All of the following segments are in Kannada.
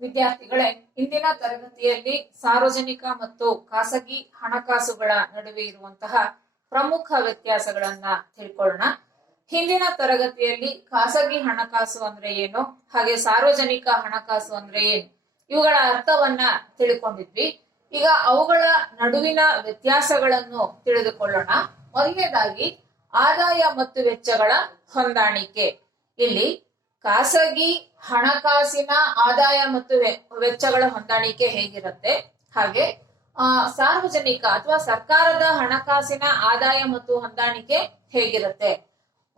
ವಿದ್ಯಾರ್ಥಿಗಳೇ, ಇಂದಿನ ತರಗತಿಯಲ್ಲಿ ಸಾರ್ವಜನಿಕ ಮತ್ತು ಖಾಸಗಿ ಹಣಕಾಸುಗಳ ನಡುವೆ ಇರುವಂತಹ ಪ್ರಮುಖ ವ್ಯತ್ಯಾಸಗಳನ್ನ ತಿಳ್ಕೊಳ್ಳೋಣ. ಹಿಂದಿನ ತರಗತಿಯಲ್ಲಿ ಖಾಸಗಿ ಹಣಕಾಸು ಅಂದ್ರೆ ಏನು, ಹಾಗೆ ಸಾರ್ವಜನಿಕ ಹಣಕಾಸು ಅಂದ್ರೆ ಏನು, ಇವುಗಳ ಅರ್ಥವನ್ನ ತಿಳ್ಕೊಂಡಿದ್ವಿ. ಈಗ ಅವುಗಳ ನಡುವಿನ ವ್ಯತ್ಯಾಸಗಳನ್ನು ತಿಳಿದುಕೊಳ್ಳೋಣ. ಮೊದಲನೇದಾಗಿ ಆದಾಯ ಮತ್ತು ವೆಚ್ಚಗಳ ಹೊಂದಾಣಿಕೆ. ಇಲ್ಲಿ ಖಾಸಗಿ ಹಣಕಾಸಿನ ಆದಾಯ ಮತ್ತು ವೆಚ್ಚಗಳ ಹೊಂದಾಣಿಕೆ ಹೇಗಿರುತ್ತೆ, ಹಾಗೆ ಸಾರ್ವಜನಿಕ ಅಥವಾ ಸರ್ಕಾರದ ಹಣಕಾಸಿನ ಆದಾಯ ಮತ್ತು ಹೊಂದಾಣಿಕೆ ಹೇಗಿರುತ್ತೆ.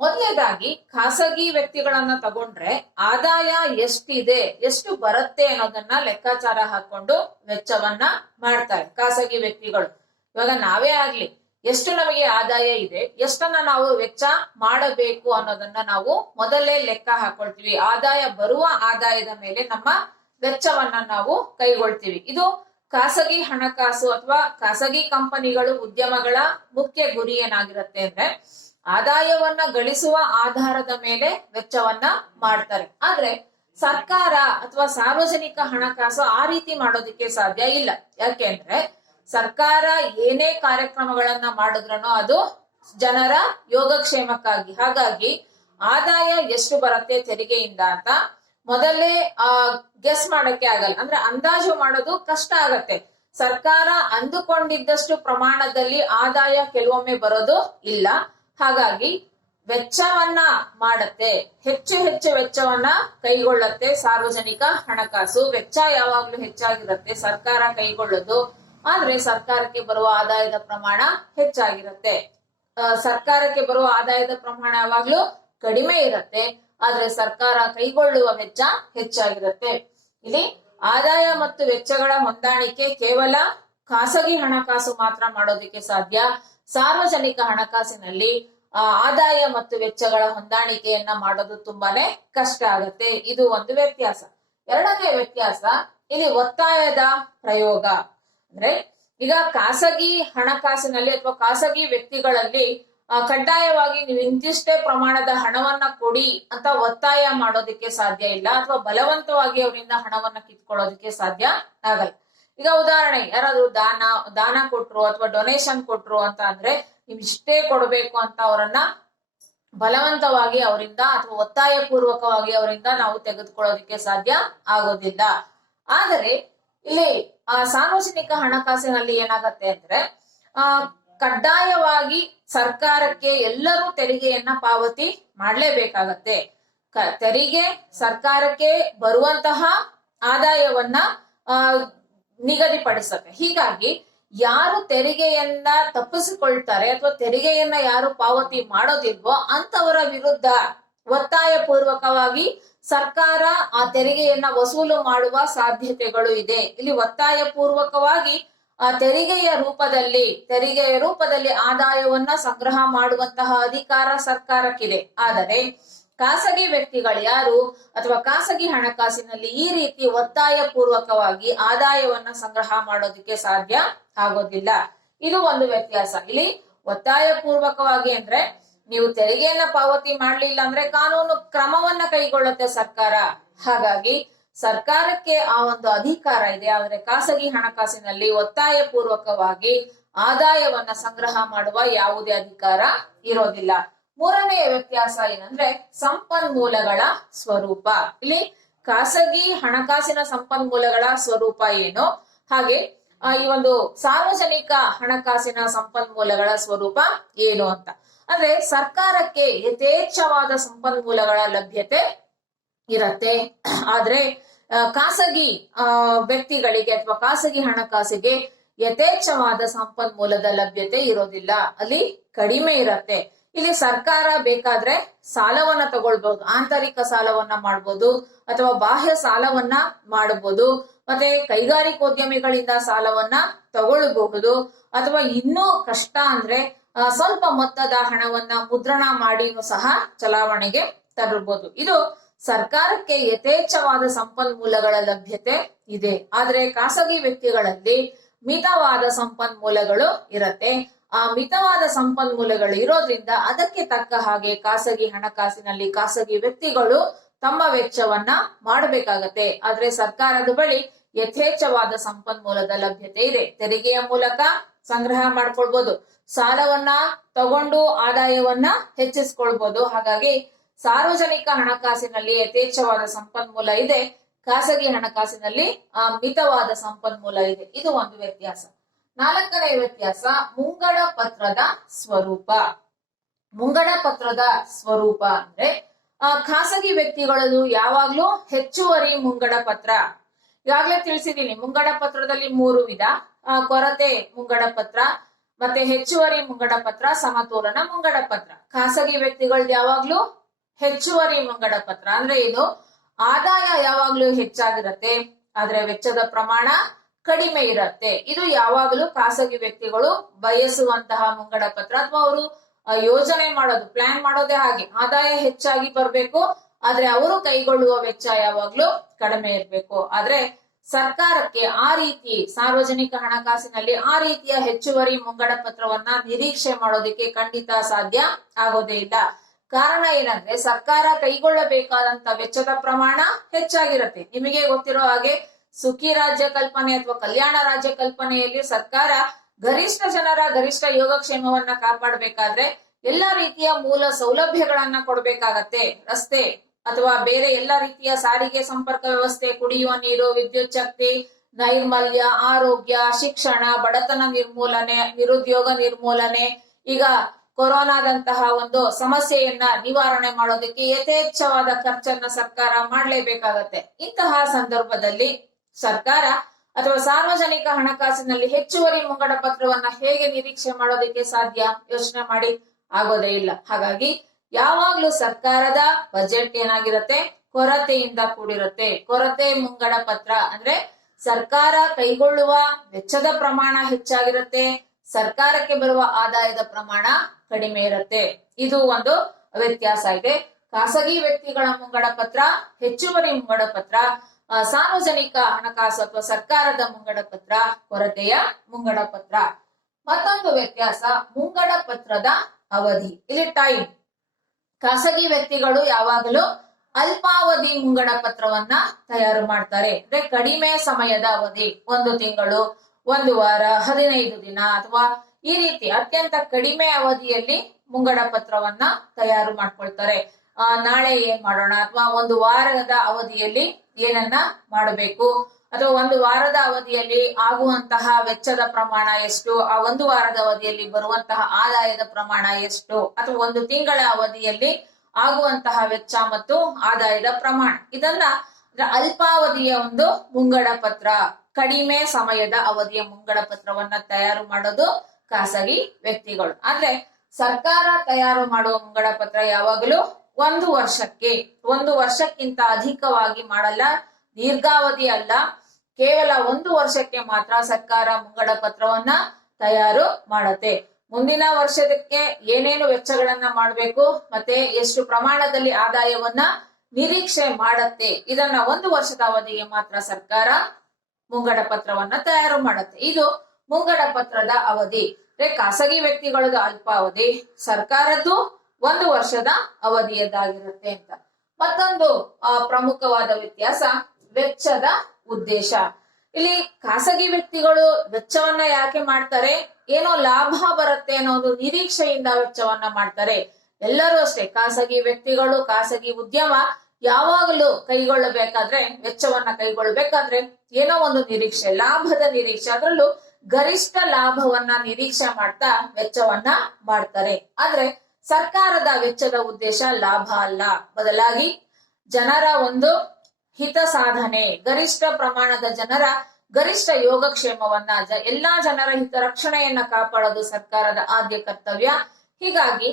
ಮೊದಲನೇದಾಗಿ ಖಾಸಗಿ ವ್ಯಕ್ತಿಗಳನ್ನ ತಗೊಂಡ್ರೆ ಆದಾಯ ಎಷ್ಟಿದೆ, ಎಷ್ಟು ಬರುತ್ತೆ ಅನ್ನೋದನ್ನ ಲೆಕ್ಕಾಚಾರ ಹಾಕೊಂಡು ವೆಚ್ಚವನ್ನ ಮಾಡ್ತಾರೆ ಖಾಸಗಿ ವ್ಯಕ್ತಿಗಳು. ಇವಾಗ ನಾವೇ ಆಗ್ಲಿ ಎಷ್ಟು ನಮಗೆ ಆದಾಯ ಇದೆ, ಎಷ್ಟನ್ನ ನಾವು ವೆಚ್ಚ ಮಾಡಬೇಕು ಅನ್ನೋದನ್ನ ನಾವು ಮೊದಲೇ ಲೆಕ್ಕ ಹಾಕೊಳ್ತೀವಿ. ಆದಾಯ ಬರುವ ಆದಾಯದ ಮೇಲೆ ನಮ್ಮ ವೆಚ್ಚವನ್ನ ನಾವು ಕೈಗೊಳ್ತೀವಿ. ಇದು ಖಾಸಗಿ ಹಣಕಾಸು ಅಥವಾ ಖಾಸಗಿ ಕಂಪನಿಗಳು ಉದ್ಯಮಗಳ ಮುಖ್ಯ ಗುರಿ ಏನಾಗಿರುತ್ತೆ ಅಂದ್ರೆ ಆದಾಯವನ್ನ ಗಳಿಸುವ ಆಧಾರದ ಮೇಲೆ ವೆಚ್ಚವನ್ನ ಮಾಡ್ತಾರೆ. ಆದ್ರೆ ಸರ್ಕಾರ ಅಥವಾ ಸಾರ್ವಜನಿಕ ಹಣಕಾಸು ಆ ರೀತಿ ಮಾಡೋದಕ್ಕೆ ಸಾಧ್ಯ ಇಲ್ಲ. ಯಾಕೆಂದ್ರೆ ಸರ್ಕಾರ ಏನೇ ಕಾರ್ಯಕ್ರಮಗಳನ್ನ ಮಾಡಿದ್ರೂ ಅದು ಜನರ ಯೋಗಕ್ಷೇಮಕ್ಕಾಗಿ. ಹಾಗಾಗಿ ಆದಾಯ ಎಷ್ಟು ಬರುತ್ತೆ ತೆರಿಗೆಯಿಂದ ಅಂತ ಮೊದಲೇ ಗೆಸ್ ಮಾಡಕ್ಕೆ ಆಗಲ್ಲ, ಅಂದ್ರೆ ಅಂದಾಜು ಮಾಡೋದು ಕಷ್ಟ ಆಗತ್ತೆ. ಸರ್ಕಾರ ಅಂದುಕೊಂಡಿದ್ದಷ್ಟು ಪ್ರಮಾಣದಲ್ಲಿ ಆದಾಯ ಕೆಲವೊಮ್ಮೆ ಬರೋದು ಇಲ್ಲ. ಹಾಗಾಗಿ ವೆಚ್ಚವನ್ನ ಮಾಡತ್ತೆ, ಹೆಚ್ಚು ಹೆಚ್ಚು ವೆಚ್ಚವನ್ನ ಕೈಗೊಳ್ಳತ್ತೆ ಸಾರ್ವಜನಿಕ ಹಣಕಾಸು. ವೆಚ್ಚ ಯಾವಾಗ್ಲೂ ಹೆಚ್ಚಾಗಿರುತ್ತೆ ಸರ್ಕಾರ ಕೈಗೊಳ್ಳೋದು, ಆದ್ರೆ ಸರ್ಕಾರಕ್ಕೆ ಬರುವ ಆದಾಯದ ಪ್ರಮಾಣ ಹೆಚ್ಚಾಗಿರುತ್ತೆ. ಸರ್ಕಾರಕ್ಕೆ ಬರುವ ಆದಾಯದ ಪ್ರಮಾಣ ಯಾವಾಗ್ಲೂ ಕಡಿಮೆ ಇರುತ್ತೆ, ಆದ್ರೆ ಸರ್ಕಾರ ಕೈಗೊಳ್ಳುವ ವೆಚ್ಚ ಹೆಚ್ಚಾಗಿರುತ್ತೆ. ಇಲ್ಲಿ ಆದಾಯ ಮತ್ತು ವೆಚ್ಚಗಳ ಹೊಂದಾಣಿಕೆ ಕೇವಲ ಖಾಸಗಿ ಹಣಕಾಸು ಮಾತ್ರ ಮಾಡೋದಕ್ಕೆ ಸಾಧ್ಯ. ಸಾರ್ವಜನಿಕ ಹಣಕಾಸಿನಲ್ಲಿ ಆದಾಯ ಮತ್ತು ವೆಚ್ಚಗಳ ಹೊಂದಾಣಿಕೆಯನ್ನ ಮಾಡೋದು ತುಂಬಾನೇ ಕಷ್ಟ ಆಗುತ್ತೆ. ಇದು ಒಂದು ವ್ಯತ್ಯಾಸ. ಎರಡನೇ ವ್ಯತ್ಯಾಸ ಇಲ್ಲಿ ಒತ್ತಾಯದ ಪ್ರಯೋಗ. ಅಂದ್ರೆ ಈಗ ಖಾಸಗಿ ಹಣಕಾಸಿನಲ್ಲಿ ಅಥವಾ ಖಾಸಗಿ ವ್ಯಕ್ತಿಗಳಲ್ಲಿ ಕಡ್ಡಾಯವಾಗಿ ನೀವು ಇಂತಿಷ್ಟೇ ಪ್ರಮಾಣದ ಹಣವನ್ನ ಕೊಡಿ ಅಂತ ಒತ್ತಾಯ ಮಾಡೋದಕ್ಕೆ ಸಾಧ್ಯ ಇಲ್ಲ, ಅಥವಾ ಬಲವಂತವಾಗಿ ಅವರಿಂದ ಹಣವನ್ನ ಕಿತ್ಕೊಳ್ಳೋದಕ್ಕೆ ಸಾಧ್ಯ ಆಗಲ್ಲ. ಈಗ ಉದಾಹರಣೆ, ಯಾರಾದ್ರೂ ದಾನ ಕೊಟ್ರು ಅಥವಾ ಡೊನೇಷನ್ ಕೊಟ್ರು ಅಂತ ಅಂದ್ರೆ ನೀವು ಇಷ್ಟೇ ಕೊಡ್ಬೇಕು ಅಂತ ಅವರನ್ನ ಬಲವಂತವಾಗಿ ಅವರಿಂದ ಅಥವಾ ಒತ್ತಾಯ ಪೂರ್ವಕವಾಗಿ ಅವರಿಂದ ನಾವು ತೆಗೆದುಕೊಳ್ಳೋದಕ್ಕೆ ಸಾಧ್ಯ ಆಗೋದಿಲ್ಲ. ಆದರೆ ಇಲ್ಲಿ ಸಾರ್ವಜನಿಕ ಹಣಕಾಸಿನಲ್ಲಿ ಏನಾಗತ್ತೆ ಅಂದ್ರೆ ಕಡ್ಡಾಯವಾಗಿ ಸರ್ಕಾರಕ್ಕೆ ಎಲ್ಲರೂ ತೆರಿಗೆಯನ್ನ ಪಾವತಿ ಮಾಡ್ಲೇಬೇಕಾಗತ್ತೆ. ತೆರಿಗೆ ಸರ್ಕಾರಕ್ಕೆ ಬರುವಂತಹ ಆದಾಯವನ್ನ ನಿಗದಿಪಡಿಸುತ್ತೆ. ಹೀಗಾಗಿ ಯಾರು ತೆರಿಗೆಯನ್ನ ತಪ್ಪಿಸಿಕೊಳ್ತಾರೆ ಅಥವಾ ತೆರಿಗೆಯನ್ನ ಯಾರು ಪಾವತಿ ಮಾಡೋದಿಲ್ವೋ ಅಂತವರ ವಿರುದ್ಧ ಒತ್ತಾಯ ಪೂರ್ವಕವಾಗಿ ಸರ್ಕಾರ ಆ ತೆರಿಗೆಯನ್ನ ವಸೂಲು ಮಾಡುವ ಸಾಧ್ಯತೆಗಳು ಇದೆ. ಇಲ್ಲಿ ಒತ್ತಾಯ ಪೂರ್ವಕವಾಗಿ ಆ ತೆರಿಗೆಯ ರೂಪದಲ್ಲಿ ಆದಾಯವನ್ನ ಸಂಗ್ರಹ ಮಾಡುವಂತಹ ಅಧಿಕಾರ ಸರ್ಕಾರಕ್ಕಿದೆ. ಆದರೆ ಖಾಸಗಿ ವ್ಯಕ್ತಿಗಳು ಯಾರು ಅಥವಾ ಖಾಸಗಿ ಹಣಕಾಸಿನಲ್ಲಿ ಈ ರೀತಿ ಒತ್ತಾಯ ಪೂರ್ವಕವಾಗಿ ಆದಾಯವನ್ನ ಸಂಗ್ರಹ ಮಾಡೋದಕ್ಕೆ ಸಾಧ್ಯ ಆಗೋದಿಲ್ಲ. ಇದು ಒಂದು ವ್ಯತ್ಯಾಸ. ಇಲ್ಲಿ ಒತ್ತಾಯ ಪೂರ್ವಕವಾಗಿ ಅಂದ್ರೆ ನೀವು ತೆರಿಗೆಯನ್ನ ಪಾವತಿ ಮಾಡ್ಲಿಲ್ಲ ಅಂದ್ರೆ ಕಾನೂನು ಕ್ರಮವನ್ನ ಕೈಗೊಳ್ಳುತ್ತೆ ಸರ್ಕಾರ. ಹಾಗಾಗಿ ಸರ್ಕಾರಕ್ಕೆ ಆ ಒಂದು ಅಧಿಕಾರ ಇದೆ, ಆದ್ರೆ ಖಾಸಗಿ ಹಣಕಾಸಿನಲ್ಲಿ ಒತ್ತಾಯ ಪೂರ್ವಕವಾಗಿ ಆದಾಯವನ್ನ ಸಂಗ್ರಹ ಮಾಡುವ ಯಾವುದೇ ಅಧಿಕಾರ ಇರೋದಿಲ್ಲ. ಮೂರನೆಯ ವ್ಯತ್ಯಾಸ ಏನಂದ್ರೆ ಸಂಪನ್ಮೂಲಗಳ ಸ್ವರೂಪ. ಇಲ್ಲಿ ಖಾಸಗಿ ಹಣಕಾಸಿನ ಸಂಪನ್ಮೂಲಗಳ ಸ್ವರೂಪ ಏನು, ಹಾಗೆ ಈ ಒಂದು ಸಾರ್ವಜನಿಕ ಹಣಕಾಸಿನ ಸಂಪನ್ಮೂಲಗಳ ಸ್ವರೂಪ ಏನು ಅಂತ. ಅಂದ್ರೆ ಸರ್ಕಾರಕ್ಕೆ ಯಥೇಚ್ಛವಾದ ಸಂಪನ್ಮೂಲಗಳ ಲಭ್ಯತೆ ಇರತ್ತೆ, ಆದ್ರೆ ಖಾಸಗಿ ವ್ಯಕ್ತಿಗಳಿಗೆ ಅಥವಾ ಖಾಸಗಿ ಹಣಕಾಸಿಗೆ ಯಥೇಚ್ಛವಾದ ಸಂಪನ್ಮೂಲದ ಲಭ್ಯತೆ ಇರೋದಿಲ್ಲ, ಅಲ್ಲಿ ಕಡಿಮೆ ಇರತ್ತೆ. ಇಲ್ಲಿ ಸರ್ಕಾರ ಬೇಕಾದ್ರೆ ಸಾಲವನ್ನ ತಗೊಳ್ಬಹುದು, ಆಂತರಿಕ ಸಾಲವನ್ನ ಮಾಡ್ಬೋದು ಅಥವಾ ಬಾಹ್ಯ ಸಾಲವನ್ನ ಮಾಡಬಹುದು, ಮತ್ತೆ ಕೈಗಾರಿಕೋದ್ಯಮಿಗಳಿಂದ ಸಾಲವನ್ನ ತಗೊಳ್ಬಹುದು, ಅಥವಾ ಇನ್ನೂ ಕಷ್ಟ ಅಂದ್ರೆ ಸ್ವಲ್ಪ ಮೊತ್ತದ ಹಣವನ್ನ ಮುದ್ರಣ ಮಾಡಿನೂ ಸಹ ಚಲಾವಣೆಗೆ ತರಬಹುದು. ಇದು ಸರ್ಕಾರಕ್ಕೆ ಯಥೇಚ್ಛವಾದ ಸಂಪನ್ಮೂಲಗಳ ಲಭ್ಯತೆ ಇದೆ. ಆದ್ರೆ ಖಾಸಗಿ ವ್ಯಕ್ತಿಗಳಲ್ಲಿ ಮಿತವಾದ ಸಂಪನ್ಮೂಲಗಳು ಇರತ್ತೆ. ಆ ಮಿತವಾದ ಸಂಪನ್ಮೂಲಗಳು ಇರೋದ್ರಿಂದ ಅದಕ್ಕೆ ತಕ್ಕ ಹಾಗೆ ಖಾಸಗಿ ಹಣಕಾಸಿನಲ್ಲಿ ಖಾಸಗಿ ವ್ಯಕ್ತಿಗಳು ತಮ್ಮ ವೆಚ್ಚವನ್ನ ಮಾಡಬೇಕಾಗತ್ತೆ. ಆದ್ರೆ ಸರ್ಕಾರದ ಬಳಿ ಯಥೇಚ್ಛವಾದ ಸಂಪನ್ಮೂಲದ ಲಭ್ಯತೆ ಇದೆ. ತೆರಿಗೆಯ ಮೂಲಕ ಸಂಗ್ರಹ ಮಾಡ್ಕೊಳ್ಬಹುದು, ಸಾಲವನ್ನ ತಗೊಂಡು ಆದಾಯವನ್ನ ಹೆಚ್ಚಿಸ್ಕೊಳ್ಬಹುದು. ಹಾಗಾಗಿ ಸಾರ್ವಜನಿಕ ಹಣಕಾಸಿನಲ್ಲಿ ಯಥೇಚ್ಛವಾದ ಸಂಪನ್ಮೂಲ ಇದೆ, ಖಾಸಗಿ ಹಣಕಾಸಿನಲ್ಲಿ ಮಿತವಾದ ಸಂಪನ್ಮೂಲ ಇದೆ. ಇದು ಒಂದು ವ್ಯತ್ಯಾಸ. 4ನೇ ವ್ಯತ್ಯಾಸ ಮುಂಗಡ ಪತ್ರದ ಸ್ವರೂಪ. ಮುಂಗಡ ಪತ್ರದ ಸ್ವರೂಪ ಅಂದ್ರೆ ಖಾಸಗಿ ವ್ಯಕ್ತಿಗಳದು ಯಾವಾಗ್ಲೂ ಹೆಚ್ಚುವರಿ ಮುಂಗಡ ಪತ್ರ. ಈಗಾಗಲೇ ತಿಳಿಸಿದೀನಿ, ಮುಂಗಡ ಪತ್ರದಲ್ಲಿ 3 ವಿಧ: ಕೊರತೆ ಮುಂಗಡ ಪತ್ರ, ಮತ್ತೆ ಹೆಚ್ಚುವರಿ ಮುಂಗಡ ಪತ್ರ, ಸಮತೋಲನ ಮುಂಗಡ ಪತ್ರ. ಖಾಸಗಿ ವ್ಯಕ್ತಿಗಳದ್ದು ಯಾವಾಗ್ಲೂ ಹೆಚ್ಚುವರಿ ಮುಂಗಡ ಪತ್ರ ಅಂದ್ರೆ ಇದು ಆದಾಯ ಯಾವಾಗ್ಲೂ ಹೆಚ್ಚಾಗಿರತ್ತೆ, ಆದ್ರೆ ವೆಚ್ಚದ ಪ್ರಮಾಣ ಕಡಿಮೆ ಇರತ್ತೆ. ಇದು ಯಾವಾಗಲೂ ಖಾಸಗಿ ವ್ಯಕ್ತಿಗಳು ಬಯಸುವಂತಹ ಮುಂಗಡ ಪತ್ರ, ಅಥವಾ ಅವರು ಯೋಜನೆ ಮಾಡೋದು, ಪ್ಲಾನ್ ಮಾಡೋದೇ ಹಾಗೆ. ಆದಾಯ ಹೆಚ್ಚಾಗಿ ಬರ್ಬೇಕು, ಆದ್ರೆ ಅವರು ಕೈಗೊಳ್ಳುವ ವೆಚ್ಚ ಯಾವಾಗ್ಲೂ ಕಡಿಮೆ ಇರ್ಬೇಕು. ಆದ್ರೆ ಸರ್ಕಾರಕ್ಕೆ ಆ ರೀತಿ ಸಾರ್ವಜನಿಕ ಹಣಕಾಸಿನಲ್ಲಿ ಆ ರೀತಿಯ ಹೆಚ್ಚುವರಿ ಮುಂಗಡ ಪತ್ರವನ್ನ ನಿರೀಕ್ಷೆ ಮಾಡೋದಕ್ಕೆ ಖಂಡಿತ ಸಾಧ್ಯ ಆಗೋದೇ ಇಲ್ಲ. ಕಾರಣ ಏನಂದ್ರೆ ಸರ್ಕಾರ ಕೈಗೊಳ್ಳಬೇಕಾದಂತ ವೆಚ್ಚದ ಪ್ರಮಾಣ ಹೆಚ್ಚಾಗಿರುತ್ತೆ. ನಿಮಗೆ ಗೊತ್ತಿರೋ ಹಾಗೆ ಸುಖಿ ರಾಜ್ಯ ಕಲ್ಪನೆ ಅಥವಾ ಕಲ್ಯಾಣ ರಾಜ್ಯ ಕಲ್ಪನೆಯಲ್ಲಿ ಸರ್ಕಾರ ಗರಿಷ್ಠ ಜನರ ಗರಿಷ್ಠ ಯೋಗಕ್ಷೇಮವನ್ನ ಕಾಪಾಡಬೇಕಾದ್ರೆ ಎಲ್ಲಾ ರೀತಿಯ ಮೂಲ ಸೌಲಭ್ಯಗಳನ್ನ ಕೊಡ್ಬೇಕಾಗತ್ತೆ. ರಸ್ತೆ ಅಥವಾ ಬೇರೆ ಎಲ್ಲಾ ರೀತಿಯ ಸಾರಿಗೆ ಸಂಪರ್ಕ ವ್ಯವಸ್ಥೆ, ಕುಡಿಯುವ ನೀರು, ವಿದ್ಯುತ್ ಶಕ್ತಿ, ನೈರ್ಮಲ್ಯ, ಆರೋಗ್ಯ, ಶಿಕ್ಷಣ, ಬಡತನ ನಿರ್ಮೂಲನೆ, ನಿರುದ್ಯೋಗ ನಿರ್ಮೂಲನೆ, ಈಗ ಕೊರೋನಾದಂತಹ ಒಂದು ಸಮಸ್ಯೆಯನ್ನ ನಿವಾರಣೆ ಮಾಡೋದಕ್ಕೆ ಯಥೇಚ್ಛವಾದ ಖರ್ಚನ್ನ ಸರ್ಕಾರ ಮಾಡ್ಲೇಬೇಕಾಗತ್ತೆ. ಇಂತಹ ಸಂದರ್ಭದಲ್ಲಿ ಸರ್ಕಾರ ಅಥವಾ ಸಾರ್ವಜನಿಕ ಹಣಕಾಸಿನಲ್ಲಿ ಹೆಚ್ಚುವರಿ ಮುಂಗಡ ಪತ್ರವನ್ನ ಹೇಗೆ ನಿರೀಕ್ಷೆ ಮಾಡೋದಕ್ಕೆ ಸಾಧ್ಯ? ಯೋಚನೆ ಮಾಡಿ, ಆಗೋದೇ ಇಲ್ಲ. ಹಾಗಾಗಿ ಯಾವಾಗ್ಲೂ ಸರ್ಕಾರದ ಬಜೆಟ್ ಏನಾಗಿರುತ್ತೆ? ಕೊರತೆಯಿಂದ ಕೂಡಿರುತ್ತೆ. ಕೊರತೆ ಮುಂಗಡ ಪತ್ರ ಅಂದ್ರೆ ಸರ್ಕಾರ ಕೈಗೊಳ್ಳುವ ವೆಚ್ಚದ ಪ್ರಮಾಣ ಹೆಚ್ಚಾಗಿರುತ್ತೆ, ಸರ್ಕಾರಕ್ಕೆ ಬರುವ ಆದಾಯದ ಪ್ರಮಾಣ ಕಡಿಮೆ ಇರುತ್ತೆ. ಇದು ಒಂದು ವ್ಯತ್ಯಾಸ ಇದೆ. ಖಾಸಗಿ ವ್ಯಕ್ತಿಗಳ ಮುಂಗಡ ಪತ್ರ ಹೆಚ್ಚುವರಿ ಮುಂಗಡ ಪತ್ರ, ಸಾರ್ವಜನಿಕ ಹಣಕಾಸು ಅಥವಾ ಸರ್ಕಾರದ ಮುಂಗಡ ಪತ್ರ ಕೊರತೆಯ ಮುಂಗಡ ಪತ್ರ. ಮತ್ತೊಂದು ವ್ಯತ್ಯಾಸ ಮುಂಗಡ ಪತ್ರದ ಅವಧಿ. ಇಲ್ಲಿ ಟೈಮ್. ಖಾಸಗಿ ವ್ಯಕ್ತಿಗಳು ಯಾವಾಗಲೂ ಅಲ್ಪಾವಧಿ ಮುಂಗಡ ಪತ್ರವನ್ನ ತಯಾರು ಮಾಡ್ತಾರೆ. ಅಂದ್ರೆ ಕಡಿಮೆ ಸಮಯದ ಅವಧಿ, 1 ತಿಂಗಳು, 1 ವಾರ, 15 ದಿನ ಅಥವಾ ಈ ರೀತಿ ಅತ್ಯಂತ ಕಡಿಮೆ ಅವಧಿಯಲ್ಲಿ ಮುಂಗಡ ಪತ್ರವನ್ನ ತಯಾರು ಮಾಡ್ಕೊಳ್ತಾರೆ. ನಾಳೆ ಏನ್ ಮಾಡೋಣ, ಅಥವಾ 1 ವಾರದ ಅವಧಿಯಲ್ಲಿ ಏನನ್ನ ಮಾಡಬೇಕು, ಅಥವಾ 1 ವಾರದ ಅವಧಿಯಲ್ಲಿ ಆಗುವಂತಹ ವೆಚ್ಚದ ಪ್ರಮಾಣ ಎಷ್ಟು, ಆ 1 ವಾರದ ಅವಧಿಯಲ್ಲಿ ಬರುವಂತಹ ಆದಾಯದ ಪ್ರಮಾಣ ಎಷ್ಟು, ಅಥವಾ 1 ತಿಂಗಳ ಅವಧಿಯಲ್ಲಿ ಆಗುವಂತಹ ವೆಚ್ಚ ಮತ್ತು ಆದಾಯದ ಪ್ರಮಾಣ. ಇದನ್ನ ಅಲ್ಪಾವಧಿಯ ಒಂದು ಮುಂಗಡ ಪತ್ರ, ಕಡಿಮೆ ಸಮಯದ ಅವಧಿಯ ಮುಂಗಡ ಪತ್ರವನ್ನ ತಯಾರು ಮಾಡೋದು ಖಾಸಗಿ ವ್ಯಕ್ತಿಗಳು. ಆದ್ರೆ ಸರ್ಕಾರ ತಯಾರು ಮಾಡುವ ಮುಂಗಡ ಪತ್ರ ಯಾವಾಗಲೂ 1 ವರ್ಷಕ್ಕೆ, 1 ವರ್ಷಕ್ಕಿಂತ ಅಧಿಕವಾಗಿ ಮಾಡಲ್ಲ. ದೀರ್ಘಾವಧಿ ಅಲ್ಲ, ಕೇವಲ 1 ವರ್ಷಕ್ಕೆ ಮಾತ್ರ ಸರ್ಕಾರ ಮುಂಗಡ ಪತ್ರವನ್ನ ತಯಾರು ಮಾಡತ್ತೆ. ಮುಂದಿನ ವರ್ಷದಕ್ಕೆ ಏನೇನು ವೆಚ್ಚಗಳನ್ನ ಮಾಡಬೇಕು, ಮತ್ತೆ ಎಷ್ಟು ಪ್ರಮಾಣದಲ್ಲಿ ಆದಾಯವನ್ನ ನಿರೀಕ್ಷೆ ಮಾಡತ್ತೆ, ಇದನ್ನ 1 ವರ್ಷದ ಅವಧಿಗೆ ಮಾತ್ರ ಸರ್ಕಾರ ಮುಂಗಡ ಪತ್ರವನ್ನ ತಯಾರು ಮಾಡತ್ತೆ. ಇದು ಮುಂಗಡ ಪತ್ರದ ಅವಧಿ. ಖಾಸಗಿ ವ್ಯಕ್ತಿಗಳದ್ದು ಅಲ್ಪಾವಧಿ, ಸರ್ಕಾರದ್ದು 1 ವರ್ಷದ ಅವಧಿಯದ್ದಾಗಿರುತ್ತೆ ಅಂತ. ಮತ್ತೊಂದು ಪ್ರಮುಖವಾದ ವ್ಯತ್ಯಾಸ ವೆಚ್ಚದ ಉದ್ದೇಶ. ಇಲ್ಲಿ ಖಾಸಗಿ ವ್ಯಕ್ತಿಗಳು ವೆಚ್ಚವನ್ನ ಯಾಕೆ ಮಾಡ್ತಾರೆ? ಏನೋ ಲಾಭ ಬರುತ್ತೆ ಅನ್ನೋ ಒಂದು ನಿರೀಕ್ಷೆಯಿಂದ ವೆಚ್ಚವನ್ನ ಮಾಡ್ತಾರೆ. ಎಲ್ಲರೂ ಅಷ್ಟೇ, ಖಾಸಗಿ ವ್ಯಕ್ತಿಗಳು, ಖಾಸಗಿ ಉದ್ಯಮ ಯಾವಾಗಲೂ ಕೈಗೊಳ್ಳಬೇಕಾದ್ರೆ, ವೆಚ್ಚವನ್ನ ಕೈಗೊಳ್ಳಬೇಕಾದ್ರೆ ಏನೋ ಒಂದು ನಿರೀಕ್ಷೆ, ಲಾಭದ ನಿರೀಕ್ಷೆ, ಅದರಲ್ಲೂ ಗರಿಷ್ಠ ಲಾಭವನ್ನ ನಿರೀಕ್ಷೆ ಮಾಡ್ತಾ ವೆಚ್ಚವನ್ನ ಮಾಡ್ತಾರೆ. ಆದ್ರೆ ಸರ್ಕಾರದ ವೆಚ್ಚದ ಉದ್ದೇಶ ಲಾಭ ಅಲ್ಲ, ಬದಲಾಗಿ ಜನರ ಒಂದು ಹಿತ ಸಾಧನೆ, ಗರಿಷ್ಠ ಪ್ರಮಾಣದ ಜನರ ಗರಿಷ್ಠ ಯೋಗಕ್ಷೇಮವನ್ನ, ಎಲ್ಲಾ ಜನರ ಹಿತರಕ್ಷಣೆಯನ್ನ ಕಾಪಾಡೋದು ಸರ್ಕಾರದ ಆದ್ಯ ಕರ್ತವ್ಯ. ಹೀಗಾಗಿ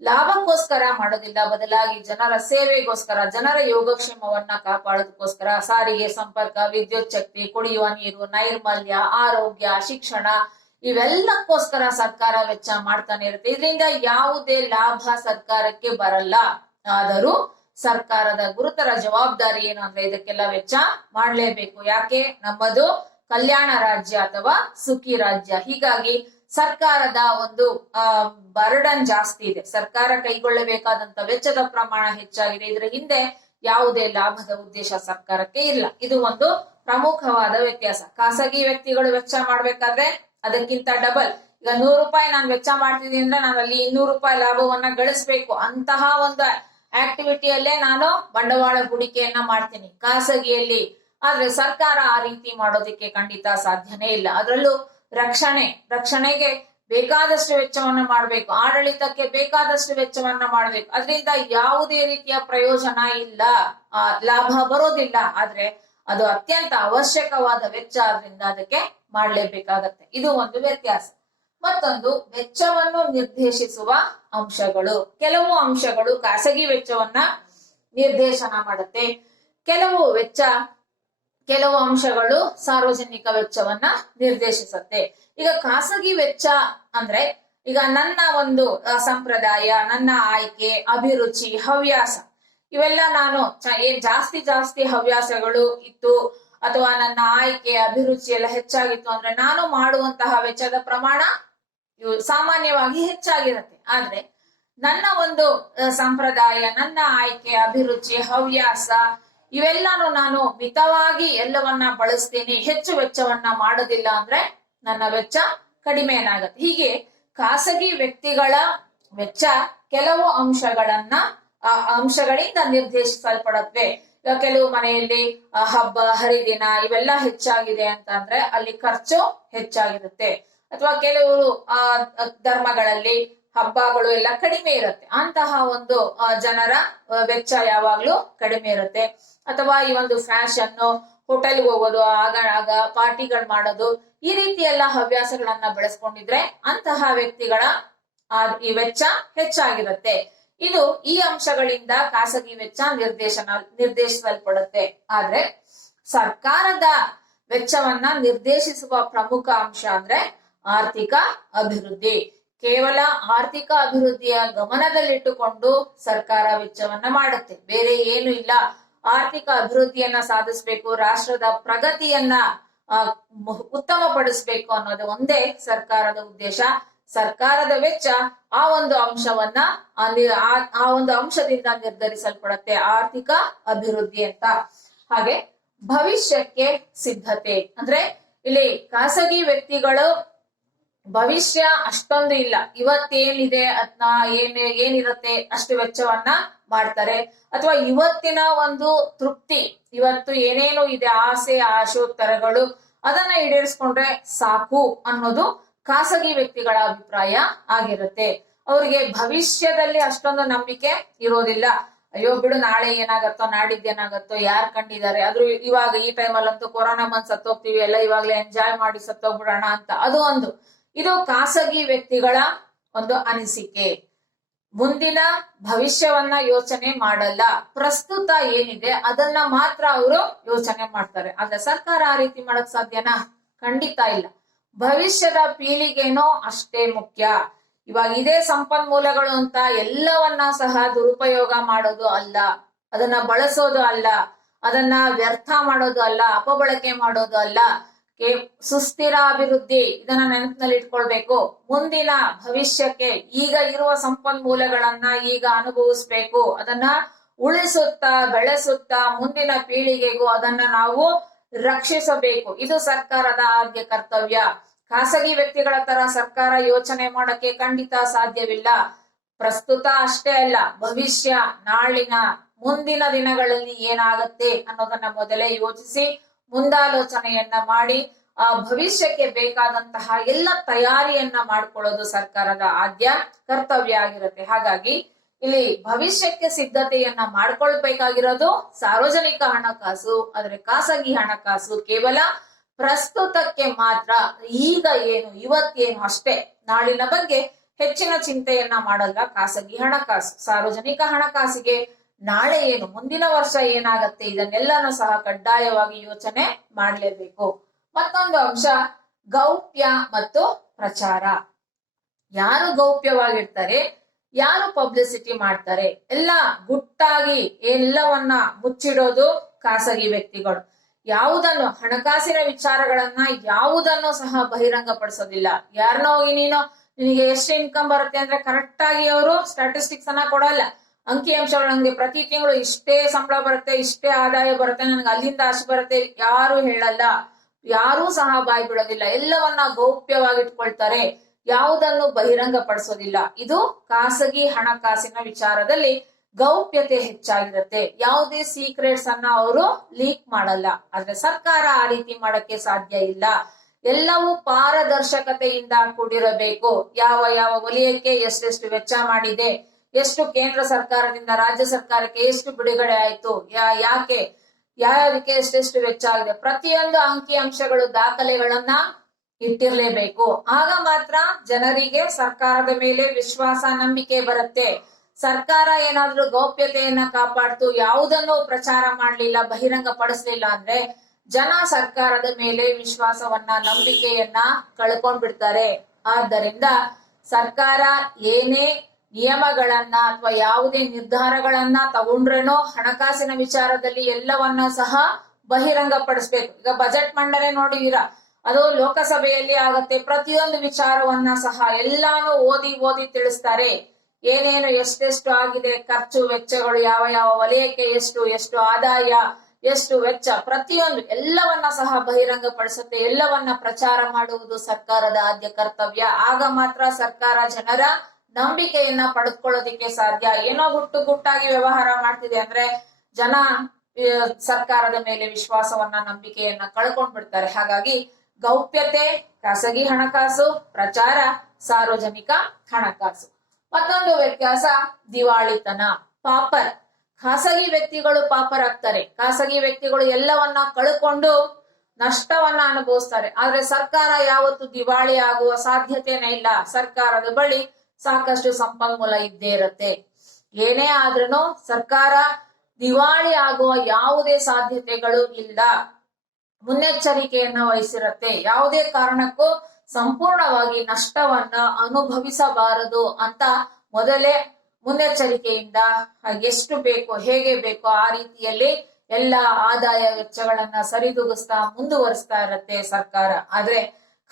ಲಾಭಕ್ಕೋಸ್ಕರ ಮಾಡೋದಿಲ್ಲ, ಬದಲಾಗಿ ಜನರ ಸೇವೆಗೋಸ್ಕರ, ಜನರ ಯೋಗಕ್ಷೇಮವನ್ನ ಕಾಪಾಡೋದಕ್ಕೋಸ್ಕರ ಸಾರಿಗೆ ಸಂಪರ್ಕ, ವಿದ್ಯುತ್ ಶಕ್ತಿ, ಕುಡಿಯುವ ನೀರು, ನೈರ್ಮಲ್ಯ, ಆರೋಗ್ಯ, ಶಿಕ್ಷಣ ಇವೆಲ್ಲಕ್ಕೋಸ್ಕರ ಸರ್ಕಾರ ವೆಚ್ಚ ಮಾಡ್ತಾನೆ ಇರುತ್ತೆ. ಇದರಿಂದ ಯಾವುದೇ ಲಾಭ ಸರ್ಕಾರಕ್ಕೆ ಬರಲ್ಲ. ಆದರೂ ಸರ್ಕಾರದ ಗುರುತರ ಜವಾಬ್ದಾರಿ ಏನು ಅಂದ್ರೆ ಇದಕ್ಕೆಲ್ಲ ವೆಚ್ಚ ಮಾಡ್ಲೇಬೇಕು. ಯಾಕೆ? ನಮ್ಮದು ಕಲ್ಯಾಣ ರಾಜ್ಯ ಅಥವಾ ಸುಖಿ ರಾಜ್ಯ. ಹೀಗಾಗಿ ಸರ್ಕಾರದ ಒಂದು ಬರ್ಡನ್ ಜಾಸ್ತಿ ಇದೆ, ಸರ್ಕಾರ ಕೈಗೊಳ್ಳಬೇಕಾದಂತ ವೆಚ್ಚದ ಪ್ರಮಾಣ ಹೆಚ್ಚಾಗಿದೆ. ಇದರ ಹಿಂದೆ ಯಾವುದೇ ಲಾಭದ ಉದ್ದೇಶ ಸರ್ಕಾರಕ್ಕೆ ಇಲ್ಲ. ಇದು ಒಂದು ಪ್ರಮುಖವಾದ ವ್ಯತ್ಯಾಸ. ಖಾಸಗಿ ವ್ಯಕ್ತಿಗಳು ವೆಚ್ಚ ಮಾಡ್ಬೇಕಾದ್ರೆ ಅದಕ್ಕಿಂತ ಡಬಲ್, ಈಗ 100 ರೂಪಾಯಿ ನಾನು ವೆಚ್ಚ ಮಾಡ್ತಿದ್ದೀನಿ ಅಂದ್ರೆ ನಾನು ಅಲ್ಲಿ 200 ರೂಪಾಯಿ ಲಾಭವನ್ನ ಗಳಿಸ್ಬೇಕು, ಅಂತಹ ಒಂದು ಆಕ್ಟಿವಿಟಿಯಲ್ಲೇ ನಾನು ಬಂಡವಾಳ ಹೂಡಿಕೆಯನ್ನ ಮಾಡ್ತೀನಿ ಖಾಸಗಿಯಲ್ಲಿ. ಆದ್ರೆ ಸರ್ಕಾರ ಆ ರೀತಿ ಮಾಡೋದಿಕ್ಕೆ ಖಂಡಿತ ಸಾಧ್ಯನೇ ಇಲ್ಲ. ಅದರಲ್ಲೂ ರಕ್ಷಣೆಗೆ ಬೇಕಾದಷ್ಟು ವೆಚ್ಚವನ್ನ ಮಾಡ್ಬೇಕು, ಆಡಳಿತಕ್ಕೆ ಬೇಕಾದಷ್ಟು ವೆಚ್ಚವನ್ನ ಮಾಡ್ಬೇಕು. ಅದರಿಂದ ಯಾವುದೇ ರೀತಿಯ ಪ್ರಯೋಜನ ಇಲ್ಲ, ಲಾಭ ಬರೋದಿಲ್ಲ. ಆದ್ರೆ ಅದು ಅತ್ಯಂತ ಅವಶ್ಯಕವಾದ ವೆಚ್ಚ, ಆದ್ರಿಂದ ಅದಕ್ಕೆ ಮಾಡ್ಲೇಬೇಕಾಗತ್ತೆ. ಇದು ಒಂದು ವ್ಯತ್ಯಾಸ. ಮತ್ತೊಂದು, ವೆಚ್ಚವನ್ನು ನಿರ್ದೇಶಿಸುವ ಅಂಶಗಳು. ಕೆಲವು ಅಂಶಗಳು ಖಾಸಗಿ ವೆಚ್ಚವನ್ನ ನಿರ್ದೇಶನ ಮಾಡುತ್ತೆ, ಕೆಲವು ಅಂಶಗಳು ಸಾರ್ವಜನಿಕ ವೆಚ್ಚವನ್ನ ನಿರ್ದೇಶಿಸುತ್ತೆ. ಈಗ ಖಾಸಗಿ ವೆಚ್ಚ ಅಂದ್ರೆ ಈಗ ನನ್ನ ಒಂದು ಸಂಪ್ರದಾಯ, ನನ್ನ ಆಯ್ಕೆ, ಅಭಿರುಚಿ, ಹವ್ಯಾಸ, ಇವೆಲ್ಲ ನಾನು ಜಾಸ್ತಿ ಹವ್ಯಾಸಗಳು ಇತ್ತು ಅಥವಾ ನನ್ನ ಆಯ್ಕೆ ಅಭಿರುಚಿ ಎಲ್ಲ ಹೆಚ್ಚಾಗಿತ್ತು ಅಂದ್ರೆ ನಾನು ಮಾಡುವಂತಹ ವೆಚ್ಚದ ಪ್ರಮಾಣ ಇವು ಸಾಮಾನ್ಯವಾಗಿ ಹೆಚ್ಚಾಗಿರುತ್ತೆ. ಆದ್ರೆ ನನ್ನ ಒಂದು ಸಂಪ್ರದಾಯ, ನನ್ನ ಆಯ್ಕೆ, ಅಭಿರುಚಿ, ಹವ್ಯಾಸ ಇವೆಲ್ಲಾನು ನಾನು ಮಿತವಾಗಿ ಎಲ್ಲವನ್ನ ಬಳಸ್ತೀನಿ, ಹೆಚ್ಚು ವೆಚ್ಚವನ್ನ ಮಾಡೋದಿಲ್ಲ ಅಂದ್ರೆ ನನ್ನ ವೆಚ್ಚ ಕಡಿಮೆ ಏನಾಗತ್ತೆ. ಹೀಗೆ ಖಾಸಗಿ ವ್ಯಕ್ತಿಗಳ ವೆಚ್ಚ ಕೆಲವು ಅಂಶಗಳಿಂದ ನಿರ್ದೇಶಿಸಲ್ಪಡತ್ವೆ. ಕೆಲವು ಮನೆಯಲ್ಲಿ ಹಬ್ಬ ಹರಿದಿನ ಇವೆಲ್ಲ ಹೆಚ್ಚಾಗಿದೆ ಅಂತ ಅಂದ್ರೆ ಅಲ್ಲಿ ಖರ್ಚು ಹೆಚ್ಚಾಗಿರುತ್ತೆ. ಅಥವಾ ಕೆಲವರು ಧರ್ಮಗಳಲ್ಲಿ ಹಬ್ಬಗಳು ಎಲ್ಲ ಕಡಿಮೆ ಇರುತ್ತೆ, ಅಂತಹ ಒಂದು ಜನರ ವೆಚ್ಚ ಯಾವಾಗ್ಲೂ ಕಡಿಮೆ ಇರುತ್ತೆ. ಅಥವಾ ಈ ಒಂದು ಫ್ಯಾಷನ್, ಹೋಟೆಲ್ಗೆ ಹೋಗೋದು, ಆಗ ಪಾರ್ಟಿಗಳು ಮಾಡೋದು, ಈ ರೀತಿ ಎಲ್ಲ ಹವ್ಯಾಸಗಳನ್ನ ಬೆಳೆಸ್ಕೊಂಡಿದ್ರೆ ಅಂತಹ ವ್ಯಕ್ತಿಗಳ ಈ ವೆಚ್ಚ ಹೆಚ್ಚಾಗಿರುತ್ತೆ. ಇದು ಈ ಅಂಶಗಳಿಂದ ಖಾಸಗಿ ವೆಚ್ಚ ನಿರ್ದೇಶಿಸಲ್ಪಡುತ್ತೆ. ಆದ್ರೆ ಸರ್ಕಾರದ ವೆಚ್ಚವನ್ನ ನಿರ್ದೇಶಿಸುವ ಪ್ರಮುಖ ಅಂಶ ಅಂದ್ರೆ ಆರ್ಥಿಕ ಅಭಿವೃದ್ಧಿ. ಕೇವಲ ಆರ್ಥಿಕ ಅಭಿವೃದ್ಧಿಯ ಗಮನದಲ್ಲಿಟ್ಟುಕೊಂಡು ಸರ್ಕಾರ ವೆಚ್ಚವನ್ನ ಮಾಡುತ್ತೆ, ಬೇರೆ ಏನು ಇಲ್ಲ. ಆರ್ಥಿಕ ಅಭಿವೃದ್ಧಿಯನ್ನ ಸಾಧಿಸಬೇಕು, ರಾಷ್ಟ್ರದ ಪ್ರಗತಿಯನ್ನ ಉತ್ತಮಪಡಿಸಬೇಕು ಅನ್ನೋದು ಒಂದೇ ಸರ್ಕಾರದ ಉದ್ದೇಶ. ಸರ್ಕಾರದ ವೆಚ್ಚ ಆ ಒಂದು ಅಂಶವನ್ನ ಆ ಒಂದು ಅಂಶದಿಂದ ನಿರ್ಧರಿಸಲ್ಪಡುತ್ತೆ, ಆರ್ಥಿಕ ಅಭಿವೃದ್ಧಿ ಅಂತ. ಹಾಗೆ ಭವಿಷ್ಯಕ್ಕೆ ಸಿದ್ಧತೆ ಅಂದ್ರೆ ಇಲ್ಲಿ ಖಾಸಗಿ ವ್ಯಕ್ತಿಗಳು ಭವಿಷ್ಯ ಅಷ್ಟೊಂದು ಇಲ್ಲ, ಇವತ್ತೇನಿದೆ ಅದನ್ನ ಏನಿರುತ್ತೆ ಅಷ್ಟು ವೆಚ್ಚವನ್ನ ಮಾಡ್ತಾರೆ. ಅಥವಾ ಇವತ್ತಿನ ಒಂದು ತೃಪ್ತಿ, ಇವತ್ತು ಏನೇನು ಇದೆ ಆಸೆ ಆಶೋತ್ತರಗಳು ಅದನ್ನ ಈಡೇರಿಸ್ಕೊಂಡ್ರೆ ಸಾಕು ಅನ್ನೋದು ಖಾಸಗಿ ವ್ಯಕ್ತಿಗಳ ಅಭಿಪ್ರಾಯ ಆಗಿರುತ್ತೆ. ಅವರಿಗೆ ಭವಿಷ್ಯದಲ್ಲಿ ಅಷ್ಟೊಂದು ನಂಬಿಕೆ ಇರೋದಿಲ್ಲ. ಅಯ್ಯೋ ಬಿಡು, ನಾಳೆ ಏನಾಗತ್ತೋ ನಾಡಿದ್ದೇನಾಗತ್ತೋ ಯಾರು ಕಂಡಿದ್ದಾರೆ, ಆದ್ರೂ ಇವಾಗ ಈ ಟೈಮಲ್ಲಂತೂ ಕೊರೋನಾ ಬಂದ್ ಸತ್ತೋಗ್ತೀವಿ, ಎಲ್ಲ ಇವಾಗ್ಲೇ ಎಂಜಾಯ್ ಮಾಡಿ ಸತ್ತೋಗ್ಬಿಡೋಣ ಅಂತ ಅದು ಒಂದು. ಇದು ಖಾಸಗಿ ವ್ಯಕ್ತಿಗಳ ಒಂದು ಅನಿಸಿಕೆ. ಮುಂದಿನ ಭವಿಷ್ಯವನ್ನ ಯೋಚನೆ ಮಾಡಲ್ಲ, ಪ್ರಸ್ತುತ ಏನಿದೆ ಅದನ್ನ ಮಾತ್ರ ಅವರು ಯೋಚನೆ ಮಾಡ್ತಾರೆ. ಆದ್ರೆ ಸರ್ಕಾರ ಆ ರೀತಿ ಮಾಡಕ್ ಸಾಧ್ಯನಾ? ಖಂಡಿತ ಇಲ್ಲ. ಭವಿಷ್ಯದ ಪೀಳಿಗೆನೋ ಅಷ್ಟೇ ಮುಖ್ಯ. ಇವಾಗ ಇದೇ ಸಂಪನ್ಮೂಲಗಳು ಅಂತ ಎಲ್ಲವನ್ನ ಸಹ ದುರುಪಯೋಗ ಮಾಡೋದು ಅಲ್ಲ, ಅದನ್ನ ಬಳಸೋದು ಅಲ್ಲ, ಅದನ್ನ ವ್ಯರ್ಥ ಮಾಡೋದು ಅಲ್ಲ, ಅಪಬಳಕೆ ಮಾಡೋದು ಅಲ್ಲ. ಸುಸ್ಥಿರ ಅಭಿವೃದ್ಧಿ, ಇದನ್ನ ನೆನಪಿನಲ್ಲಿ ಇಟ್ಕೊಳ್ಬೇಕು. ಮುಂದಿನ ಭವಿಷ್ಯಕ್ಕೆ ಈಗ ಇರುವ ಸಂಪನ್ಮೂಲಗಳನ್ನ ಈಗ ಅನುಭವಿಸ್ಬೇಕು, ಅದನ್ನ ಉಳಿಸುತ್ತಾ ಬೆಳೆಸುತ್ತಾ ಮುಂದಿನ ಪೀಳಿಗೆಗೂ ಅದನ್ನ ನಾವು ರಕ್ಷಿಸಬೇಕು. ಇದು ಸರ್ಕಾರದ ಆದ್ಯ ಕರ್ತವ್ಯ. ಖಾಸಗಿ ವ್ಯಕ್ತಿಗಳ ತರ ಸರ್ಕಾರ ಯೋಚನೆ ಮಾಡಕ್ಕೆ ಖಂಡಿತ ಸಾಧ್ಯವಿಲ್ಲ. ಪ್ರಸ್ತುತ ಅಷ್ಟೇ ಅಲ್ಲ, ಭವಿಷ್ಯ, ನಾಳಿನ ಮುಂದಿನ ದಿನಗಳಲ್ಲಿ ಏನಾಗತ್ತೆ ಅನ್ನೋದನ್ನ ಮೊದಲೇ ಯೋಚಿಸಿ ಮುಂದಾಲೋಚನೆಯನ್ನ ಮಾಡಿ ಆ ಭವಿಷ್ಯಕ್ಕೆ ಬೇಕಾದಂತಹ ಎಲ್ಲ ತಯಾರಿಯನ್ನ ಮಾಡ್ಕೊಳ್ಳೋದು ಸರ್ಕಾರದ ಆದ್ಯ ಕರ್ತವ್ಯ ಆಗಿರುತ್ತೆ. ಹಾಗಾಗಿ ಇಲ್ಲಿ ಭವಿಷ್ಯಕ್ಕೆ ಸಿದ್ಧತೆಯನ್ನ ಮಾಡ್ಕೊಳ್ಬೇಕಾಗಿರೋದು ಸಾರ್ವಜನಿಕ ಹಣಕಾಸು. ಆದ್ರೆ ಖಾಸಗಿ ಹಣಕಾಸು ಕೇವಲ ಪ್ರಸ್ತುತಕ್ಕೆ ಮಾತ್ರ, ಈಗ ಏನು ಇವತ್ತೇನು ಅಷ್ಟೇ, ನಾಳಿನ ಬಗ್ಗೆ ಹೆಚ್ಚಿನ ಚಿಂತೆಯನ್ನ ಮಾಡಲ್ಲ ಖಾಸಗಿ ಹಣಕಾಸು. ಸಾರ್ವಜನಿಕ ಹಣಕಾಸಿಗೆ ನಾಳೆ ಏನು, ಮುಂದಿನ ವರ್ಷ ಏನಾಗತ್ತೆ, ಇದನ್ನೆಲ್ಲನೂ ಸಹ ಕಡ್ಡಾಯವಾಗಿ ಯೋಚನೆ ಮಾಡಲೇಬೇಕು. ಮತ್ತೊಂದು ಅಂಶ ಗೌಪ್ಯ ಮತ್ತು ಪ್ರಚಾರ. ಯಾರು ಗೌಪ್ಯವಾಗಿರ್ತಾರೆ, ಯಾರು ಪಬ್ಲಿಸಿಟಿ ಮಾಡ್ತಾರೆ, ಎಲ್ಲ ಗುಟ್ಟಾಗಿ ಎಲ್ಲವನ್ನ ಮುಚ್ಚಿಡೋದು ಖಾಸಗಿ ವ್ಯಕ್ತಿಗಳು. ಯಾವುದನ್ನು, ಹಣಕಾಸಿನ ವಿಚಾರಗಳನ್ನ ಯಾವುದನ್ನು ಸಹ ಬಹಿರಂಗ ಪಡಿಸೋದಿಲ್ಲ. ಯಾರನ್ನ ಹೋಗಿ ನಿನಗೆ ಎಷ್ಟು ಇನ್ಕಮ್ ಬರುತ್ತೆ ಅಂದ್ರೆ ಕರೆಕ್ಟ್ ಆಗಿ ಅವರು ಸ್ಟಾಟಿಸ್ಟಿಕ್ಸ್ ಅನ್ನ ಕೊಡಲ್ಲ. ಅಂಕಿಅಂಶಗಳು ನನಗೆ ಪ್ರತಿ ತಿಂಗಳು ಇಷ್ಟೇ ಸಂಬಳ ಬರುತ್ತೆ, ಇಷ್ಟೇ ಆದಾಯ ಬರುತ್ತೆ, ನನಗೆ ಅಲ್ಲಿಂದ ಅಷ್ಟು ಬರುತ್ತೆ, ಯಾರು ಹೇಳಲ್ಲ, ಯಾರೂ ಸಹ ಬಾಯಿ ಬಿಡೋದಿಲ್ಲ. ಎಲ್ಲವನ್ನ ಗೌಪ್ಯವಾಗಿ ಇಟ್ಕೊಳ್ತಾರೆ, ಯಾವುದನ್ನು ಬಹಿರಂಗ ಪಡಿಸೋದಿಲ್ಲ. ಇದು ಖಾಸಗಿ ಹಣಕಾಸಿನ ವಿಚಾರದಲ್ಲಿ ಗೌಪ್ಯತೆ ಹೆಚ್ಚಾಗಿರುತ್ತೆ. ಯಾವುದೇ ಸೀಕ್ರೆಟ್ಸ್ ಅನ್ನ ಅವರು ಲೀಕ್ ಮಾಡಲ್ಲ. ಆದ್ರೆ ಸರ್ಕಾರ ಆ ರೀತಿ ಮಾಡಕ್ಕೆ ಸಾಧ್ಯ ಇಲ್ಲ. ಎಲ್ಲವೂ ಪಾರದರ್ಶಕತೆಯಿಂದ ಕೂಡಿರಬೇಕು. ಯಾವ ಯಾವ ವಲಯಕ್ಕೆ ಎಷ್ಟೆಷ್ಟು ವೆಚ್ಚ ಮಾಡಿದೆ, ಎಷ್ಟು ಕೇಂದ್ರ ಸರ್ಕಾರದಿಂದ ರಾಜ್ಯ ಸರ್ಕಾರಕ್ಕೆ ಎಷ್ಟು ಬಿಡುಗಡೆ ಆಯ್ತು, ಯಾಕೆ ಯಾವ್ದಕ್ಕೆ ಎಷ್ಟೆಷ್ಟು ವೆಚ್ಚ ಆಗಿದೆ, ಪ್ರತಿಯೊಂದು ಅಂಕಿ ಅಂಶಗಳು ದಾಖಲೆಗಳನ್ನ ಇಟ್ಟಿರ್ಲೇಬೇಕು. ಆಗ ಮಾತ್ರ ಜನರಿಗೆ ಸರ್ಕಾರದ ಮೇಲೆ ವಿಶ್ವಾಸ, ನಂಬಿಕೆ ಬರುತ್ತೆ. ಸರ್ಕಾರ ಏನಾದ್ರೂ ಗೌಪ್ಯತೆಯನ್ನ ಕಾಪಾಡ್ತು, ಯಾವುದನ್ನು ಪ್ರಚಾರ ಮಾಡ್ಲಿಲ್ಲ, ಬಹಿರಂಗ ಪಡಿಸ್ಲಿಲ್ಲ ಅಂದ್ರೆ ಜನ ಸರ್ಕಾರದ ಮೇಲೆ ವಿಶ್ವಾಸವನ್ನ, ನಂಬಿಕೆಯನ್ನ ಕಳ್ಕೊಂಡ್ಬಿಡ್ತಾರೆ. ಆದ್ದರಿಂದ ಸರ್ಕಾರ ಏನೇ ನಿಯಮಗಳನ್ನ ಅಥವಾ ಯಾವುದೇ ನಿರ್ಧಾರಗಳನ್ನ ತಗೊಂಡ್ರೇನೋ ಹಣಕಾಸಿನ ವಿಚಾರದಲ್ಲಿ ಎಲ್ಲವನ್ನ ಸಹ ಬಹಿರಂಗ ಪಡಿಸ್ಬೇಕು. ಈಗ ಬಜೆಟ್ ಮಂಡನೆ ನೋಡಿದೀರಾ, ಅದು ಲೋಕಸಭೆಯಲ್ಲಿ ಆಗತ್ತೆ. ಪ್ರತಿಯೊಂದು ವಿಚಾರವನ್ನ ಸಹ ಎಲ್ಲಾನು ಓದಿ ತಿಳಿಸ್ತಾರೆ. ಏನೇನು ಎಷ್ಟೆಷ್ಟು ಆಗಿದೆ, ಖರ್ಚು ವೆಚ್ಚಗಳು, ಯಾವ ಯಾವ ವಲಯಕ್ಕೆ ಎಷ್ಟು ಎಷ್ಟು ಆದಾಯ, ಎಷ್ಟು ವೆಚ್ಚ, ಪ್ರತಿಯೊಂದು ಎಲ್ಲವನ್ನ ಸಹ ಬಹಿರಂಗ ಪಡಿಸುತ್ತೆ. ಎಲ್ಲವನ್ನ ಪ್ರಚಾರ ಮಾಡುವುದು ಸರ್ಕಾರದ ಆದ್ಯ ಕರ್ತವ್ಯ. ಆಗ ಮಾತ್ರ ಸರ್ಕಾರ ಜನರ ನಂಬಿಕೆಯನ್ನ ಪಡೆದುಕೊಳ್ಳೋದಿಕ್ಕೆ ಸಾಧ್ಯ. ಏನೋ ಗುಟ್ಟಾಗಿ ವ್ಯವಹಾರ ಮಾಡ್ತಿದೆ ಅಂದ್ರೆ ಜನ ಸರ್ಕಾರದ ಮೇಲೆ ವಿಶ್ವಾಸವನ್ನ, ನಂಬಿಕೆಯನ್ನ ಕಳ್ಕೊಂಡ್ ಬಿಡ್ತಾರೆ. ಹಾಗಾಗಿ ಗೌಪ್ಯತೆ, ಖಾಸಗಿ ಹಣಕಾಸು, ಪ್ರಚಾರ, ಸಾರ್ವಜನಿಕ ಹಣಕಾಸು. ಮತ್ತೊಂದು ವ್ಯತ್ಯಾಸ ದಿವಾಳಿತನ, ಪಾಪರ್. ಖಾಸಗಿ ವ್ಯಕ್ತಿಗಳು ಪಾಪರಾಗ್ತಾರೆ. ಖಾಸಗಿ ವ್ಯಕ್ತಿಗಳು ಎಲ್ಲವನ್ನ ಕಳ್ಕೊಂಡು ನಷ್ಟವನ್ನ ಅನುಭವಿಸ್ತಾರೆ. ಆದ್ರೆ ಸರ್ಕಾರ ಯಾವತ್ತು ದಿವಾಳಿ ಆಗುವ ಸಾಧ್ಯತೆನೇ ಇಲ್ಲ. ಸರ್ಕಾರದ ಬಳಿ ಸಾಕಷ್ಟು ಸಂಪನ್ಮೂಲ ಇದ್ದೇ ಇರತ್ತೆ. ಏನೇ ಆದ್ರೂ ಸರ್ಕಾರ ದಿವಾಳಿ ಆಗುವ ಯಾವುದೇ ಸಾಧ್ಯತೆಗಳು ಇಲ್ಲ. ಮುನ್ನೆಚ್ಚರಿಕೆಯನ್ನ ವಹಿಸಿರತ್ತೆ. ಯಾವುದೇ ಕಾರಣಕ್ಕೂ ಸಂಪೂರ್ಣವಾಗಿ ನಷ್ಟವನ್ನ ಅನುಭವಿಸಬಾರದು ಅಂತ ಮೊದಲೇ ಮುನ್ನೆಚ್ಚರಿಕೆಯಿಂದ ಎಷ್ಟು ಬೇಕೋ, ಹೇಗೆ ಬೇಕೋ ಆ ರೀತಿಯಲ್ಲಿ ಎಲ್ಲ ಆದಾಯ ವೆಚ್ಚಗಳನ್ನ ಸರಿದೂಗಿಸ್ತಾ ಮುಂದುವರಿಸ್ತಾ ಇರತ್ತೆ ಸರ್ಕಾರ. ಆದ್ರೆ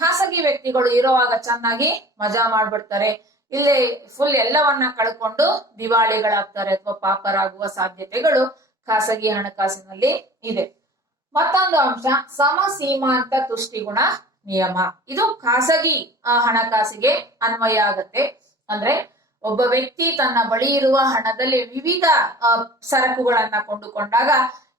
ಖಾಸಗಿ ವ್ಯಕ್ತಿಗಳು ಇರುವಾಗ ಚೆನ್ನಾಗಿ ಮಜಾ ಮಾಡ್ಬಿಡ್ತಾರೆ. ಇಲ್ಲಿ ಫುಲ್ ಎಲ್ಲವನ್ನ ಕಳ್ಕೊಂಡು ದಿವಾಳಿಗಳಾಗ್ತಾರೆ ಅಥವಾ ಪಾಪರಾಗುವ ಸಾಧ್ಯತೆಗಳು ಖಾಸಗಿ ಹಣಕಾಸಿನಲ್ಲಿ ಇದೆ. ಮತ್ತೊಂದು ಅಂಶ ಸಮಸೀಮಾಂತ ತುಷ್ಟಿಗುಣ ನಿಯಮ. ಇದು ಖಾಸಗಿ ಹಣಕಾಸಿಗೆ ಅನ್ವಯ ಆಗತ್ತೆ. ಅಂದ್ರೆ ಒಬ್ಬ ವ್ಯಕ್ತಿ ತನ್ನ ಬಳಿ ಇರುವ ಹಣದಲ್ಲಿ ವಿವಿಧ ಸರಕುಗಳನ್ನ ಕೊಂಡುಕೊಂಡಾಗ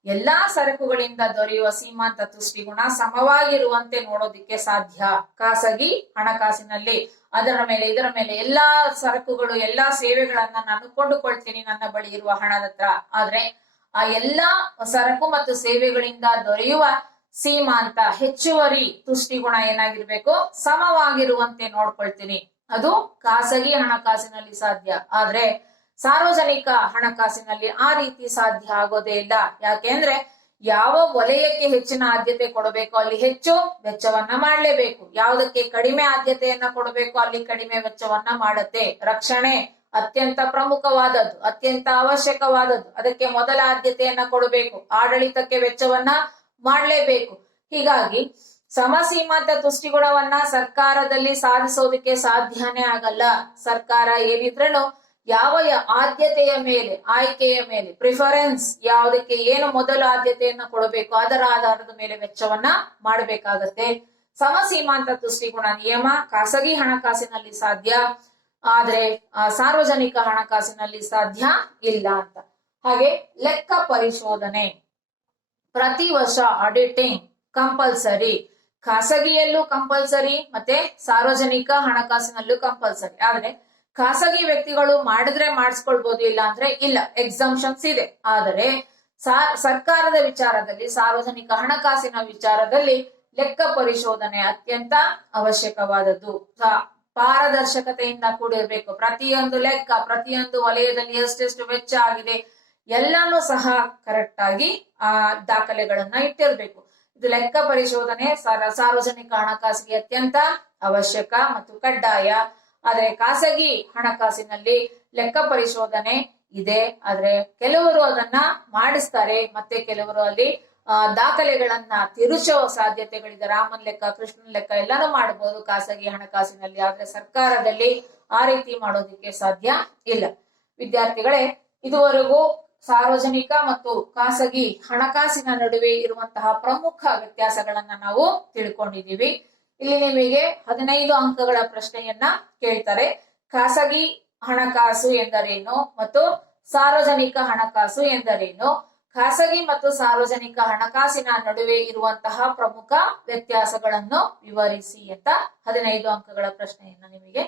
ಎಲ್ಲಾ ಸರಕುಗಳಿಂದ ದೊರೆಯುವ ಸೀಮಾಂತ ತುಷ್ಟಿಗುಣ ಸಮವಾಗಿರುವಂತೆ ನೋಡೋದಿಕ್ಕೆ ಸಾಧ್ಯ. ಖಾಸಗಿ ಹಣಕಾಸಿನಲ್ಲಿ ಅದರ ಮೇಲೆ ಇದರ ಮೇಲೆ ಎಲ್ಲಾ ಸರಕುಗಳು, ಎಲ್ಲಾ ಸೇವೆಗಳನ್ನ ನಾನು ಕೊಂಡುಕೊಳ್ತೀನಿ ನನ್ನ ಬಳಿ ಇರುವ ಹಣದ ಹತ್ರ. ಆದ್ರೆ ಆ ಎಲ್ಲಾ ಸರಕು ಮತ್ತು ಸೇವೆಗಳಿಂದ ದೊರೆಯುವ ಸೀಮಾಂತ ಹೆಚ್ಚುವರಿ ತುಷ್ಟಿಗುಣ ಏನಾಗಿರ್ಬೇಕು, ಸಮವಾಗಿರುವಂತೆ ನೋಡ್ಕೊಳ್ತೀನಿ. ಅದು ಖಾಸಗಿ ಹಣಕಾಸಿನಲ್ಲಿ ಸಾಧ್ಯ. ಆದ್ರೆ ಸಾರ್ವಜನಿಕ ಹಣಕಾಸಿನಲ್ಲಿ ಆ ರೀತಿ ಸಾಧ್ಯ ಆಗೋದೇ ಇಲ್ಲ. ಯಾಕೆಂದ್ರೆ ಯಾವ ವಲಯಕ್ಕೆ ಹೆಚ್ಚಿನ ಆದ್ಯತೆ ಕೊಡಬೇಕು ಅಲ್ಲಿ ಹೆಚ್ಚು ವೆಚ್ಚವನ್ನ ಮಾಡ್ಲೇಬೇಕು. ಯಾವುದಕ್ಕೆ ಕಡಿಮೆ ಆದ್ಯತೆಯನ್ನ ಕೊಡಬೇಕು ಅಲ್ಲಿ ಕಡಿಮೆ ವೆಚ್ಚವನ್ನ ಮಾಡುತ್ತೆ. ರಕ್ಷಣೆ ಅತ್ಯಂತ ಪ್ರಮುಖವಾದದ್ದು, ಅತ್ಯಂತ ಅವಶ್ಯಕವಾದದ್ದು, ಅದಕ್ಕೆ ಮೊದಲ ಆದ್ಯತೆಯನ್ನ ಕೊಡಬೇಕು. ಆಡಳಿತಕ್ಕೆ ವೆಚ್ಚವನ್ನ ಮಾಡ್ಲೇಬೇಕು. ಹೀಗಾಗಿ ಸಮಸೀಮಾಂತ ತುಷ್ಟಿಗುಣವನ್ನ ಸರ್ಕಾರದಲ್ಲಿ ಸಾಧಿಸೋದಕ್ಕೆ ಸಾಧ್ಯನೇ ಆಗಲ್ಲ. ಸರ್ಕಾರ ಏನಿದ್ರೂ ಯಾವ ಆದ್ಯತೆಯ ಮೇಲೆ, ಆಯ್ಕೆಯ ಮೇಲೆ, ಪ್ರಿಫರೆನ್ಸ್ ಯಾವುದಕ್ಕೆ ಏನು ಮೊದಲ ಆದ್ಯತೆಯನ್ನ ಕೊಡಬೇಕು ಅದರ ಆಧಾರದ ಮೇಲೆ ವೆಚ್ಚವನ್ನ ಮಾಡಬೇಕಾಗತ್ತೆ. ಸಮಸೀಮಾಂತ ತುಷ್ಟಿಗುಣ ನಿಯಮ ಖಾಸಗಿ ಹಣಕಾಸಿನಲ್ಲಿ ಸಾಧ್ಯ, ಆದ್ರೆ ಸಾರ್ವಜನಿಕ ಹಣಕಾಸಿನಲ್ಲಿ ಸಾಧ್ಯ ಇಲ್ಲ ಅಂತ. ಹಾಗೆ ಲೆಕ್ಕ ಪರಿಶೋಧನೆ, ಪ್ರತಿ ವರ್ಷ ಆಡಿಟಿಂಗ್ ಕಂಪಲ್ಸರಿ. ಖಾಸಗಿಯಲ್ಲೂ ಕಂಪಲ್ಸರಿ ಮತ್ತೆ ಸಾರ್ವಜನಿಕ ಹಣಕಾಸಿನಲ್ಲೂ ಕಂಪಲ್ಸರಿ. ಆದ್ರೆ ಖಾಸಗಿ ವ್ಯಕ್ತಿಗಳು ಮಾಡಿದ್ರೆ ಮಾಡಿಸ್ಕೊಳ್ಬಹುದು, ಇಲ್ಲ ಅಂದ್ರೆ ಇಲ್ಲ, ಎಕ್ಸಂಪ್ಷನ್ಸ್ ಇದೆ. ಆದರೆ ಸರ್ಕಾರದ ವಿಚಾರದಲ್ಲಿ, ಸಾರ್ವಜನಿಕ ಹಣಕಾಸಿನ ವಿಚಾರದಲ್ಲಿ ಲೆಕ್ಕ ಪರಿಶೋಧನೆ ಅತ್ಯಂತ ಅವಶ್ಯಕವಾದದ್ದು. ಪಾರದರ್ಶಕತೆಯಿಂದ ಕೂಡಿರ್ಬೇಕು. ಪ್ರತಿಯೊಂದು ಲೆಕ್ಕ, ಪ್ರತಿಯೊಂದು ವಲಯದಲ್ಲಿ ಎಷ್ಟೆಷ್ಟು ವೆಚ್ಚ ಆಗಿದೆ ಎಲ್ಲಾನು ಸಹ ಕರೆಕ್ಟ್ ಆಗಿ ದಾಖಲೆಗಳನ್ನ ಇಟ್ಟಿರ್ಬೇಕು. ಇದು ಲೆಕ್ಕ ಪರಿಶೋಧನೆ ಸಾರ್ವಜನಿಕ ಹಣಕಾಸಿಗೆ ಅತ್ಯಂತ ಅವಶ್ಯಕ ಮತ್ತು ಕಡ್ಡಾಯ. ಆದ್ರೆ ಖಾಸಗಿ ಹಣಕಾಸಿನಲ್ಲಿ ಲೆಕ್ಕ ಪರಿಶೋಧನೆ ಇದೆ. ಆದ್ರೆ ಕೆಲವರು ಅದನ್ನ ಮಾಡಿಸ್ತಾರೆ, ಮತ್ತೆ ಕೆಲವರು ಅಲ್ಲಿ ದಾಖಲೆಗಳನ್ನ ತಿರುಚೋ ಸಾಧ್ಯತೆಗಳಿದೆ. ರಾಮನ್ ಲೆಕ್ಕ, ಕೃಷ್ಣನ್ ಲೆಕ್ಕ ಎಲ್ಲಾನು ಮಾಡಬಹುದು ಖಾಸಗಿ ಹಣಕಾಸಿನಲ್ಲಿ. ಆದ್ರೆ ಸರ್ಕಾರದಲ್ಲಿ ಆ ರೀತಿ ಮಾಡೋದಿಕ್ಕೆ ಸಾಧ್ಯ ಇಲ್ಲ. ವಿದ್ಯಾರ್ಥಿಗಳೇ, ಇದುವರೆಗೂ ಸಾರ್ವಜನಿಕ ಮತ್ತು ಖಾಸಗಿ ಹಣಕಾಸಿನ ನಡುವೆ ಇರುವಂತಹ ಪ್ರಮುಖ ವ್ಯತ್ಯಾಸಗಳನ್ನ ನಾವು ತಿಳ್ಕೊಂಡಿದೀವಿ. ಇಲ್ಲಿ ನಿಮಗೆ 15 ಅಂಕಗಳ ಪ್ರಶ್ನೆಯನ್ನ ಕೇಳ್ತಾರೆ. ಖಾಸಗಿ ಹಣಕಾಸು ಎಂದರೇನು ಮತ್ತು ಸಾರ್ವಜನಿಕ ಹಣಕಾಸು ಎಂದರೇನು, ಖಾಸಗಿ ಮತ್ತು ಸಾರ್ವಜನಿಕ ಹಣಕಾಸಿನ ನಡುವೆ ಇರುವಂತಹ ಪ್ರಮುಖ ವ್ಯತ್ಯಾಸಗಳನ್ನು ವಿವರಿಸಿ ಅಂತ 15 ಅಂಕಗಳ ಪ್ರಶ್ನೆಯನ್ನ ನಿಮಗೆ